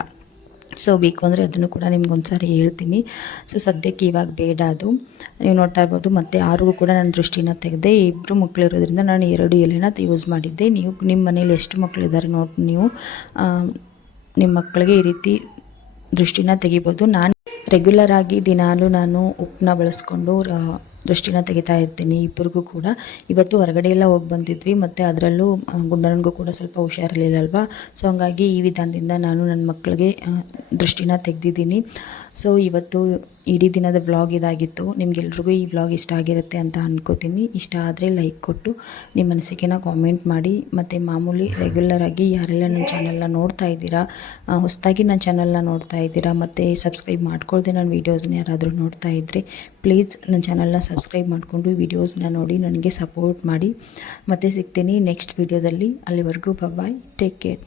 Speaker 1: ಸೊ ಬೇಕು ಅಂದರೆ ಅದನ್ನು ಕೂಡ ನಿಮ್ಗೆ ಒಂದು ಸಾರಿ ಹೇಳ್ತೀನಿ. ಸೊ ಸದ್ಯಕ್ಕೆ ಇವಾಗ ಬೇಡ ಅದು. ನೀವು ನೋಡ್ತಾ ಇರ್ಬೋದು, ಮತ್ತು ಯಾರಿಗೂ ಕೂಡ ನನ್ನ ದೃಷ್ಟಿನ ತೆಗೆದೆ ಇಬ್ಬರು ಮಕ್ಕಳಿರೋದ್ರಿಂದ ನಾನು ಎರಡು ಎಲೆನ ಯೂಸ್ ಮಾಡಿದ್ದೆ. ನೀವು ನಿಮ್ಮ ಮನೇಲಿ ಎಷ್ಟು ಮಕ್ಕಳಿದ್ದಾರೆ ನೋಡಿ ನೀವು. ನಿಮ್ಮ ಮಕ್ಕಳಿಗೆ ಈ ರೀತಿ ದೃಷ್ಟಿನ ತೆಗಿಬೋದು. ನಾನು ರೆಗ್ಯುಲರ್ ಆಗಿ ದಿನಾಲೂ ನಾನು ಉಪ್ಪನ್ನ ಬಳಸ್ಕೊಂಡು ದೃಷ್ಟಿನ ತೆಗಿತಾ ಇರ್ತೀನಿ ಇಬ್ಬರಿಗೂ ಕೂಡ. ಇವತ್ತು ಹೊರಗಡೆ ಎಲ್ಲ ಹೋಗಿ ಬಂದಿದ್ವಿ, ಮತ್ತು ಅದರಲ್ಲೂ ಗುಂಡನಿಗೂ ಕೂಡ ಸ್ವಲ್ಪ ಹುಷಾರಿರಲಿಲ್ಲಲ್ವಾ ಸೊ ಹಂಗಾಗಿ ಈ ವಿಧಾನದಿಂದ ನಾನು ನನ್ನ ಮಕ್ಕಳಿಗೆ ದೃಷ್ಟಿನ ತೆಗೆದಿದ್ದೀನಿ. ಸೊ ಇವತ್ತು ಇಡೀ ದಿನದ ವ್ಲಾಗ್ ಇದಾಗಿತ್ತು. ನಿಮಗೆಲ್ರಿಗೂ ಈ ವ್ಲಾಗ್ ಇಷ್ಟ ಆಗಿರುತ್ತೆ ಅಂತ ಅಂದ್ಕೋತೀನಿ ಇಷ್ಟ ಆದರೆ ಲೈಕ್ ಕೊಟ್ಟು ನಿಮ್ಮ ಅನಿಸಿಕೆನ ಕಾಮೆಂಟ್ ಮಾಡಿ. ಮತ್ತು ಮಾಮೂಲಿ ರೆಗ್ಯುಲರ್ ಆಗಿ ಯಾರೆಲ್ಲ ನನ್ನ ಚಾನಲ್ನ ನೋಡ್ತಾ ಇದ್ದೀರಾ ಹೊಸದಾಗಿ ನನ್ನ ಚಾನಲ್ನ ನೋಡ್ತಾ ಇದ್ದೀರಾ, ಮತ್ತು ಸಬ್ಸ್ಕ್ರೈಬ್ ಮಾಡ್ಕೊಳ್ದೆ ನನ್ನ ವೀಡಿಯೋಸ್ನ ಯಾರಾದರೂ ನೋಡ್ತಾ ಇದ್ದರೆ ಪ್ಲೀಸ್ ನನ್ನ ಚಾನಲ್ನ ಸಬ್ಸ್ಕ್ರೈಬ್ ಮಾಡಿಕೊಂಡು ವೀಡಿಯೋಸ್ನ ನೋಡಿ ನನಗೆ ಸಪೋರ್ಟ್ ಮಾಡಿ. ಮತ್ತೆ ಸಿಗ್ತೀನಿ ನೆಕ್ಸ್ಟ್ ವೀಡಿಯೋದಲ್ಲಿ ಅಲ್ಲಿವರೆಗೂ ಬಾಯ್ ಟೇಕ್ ಕೇರ್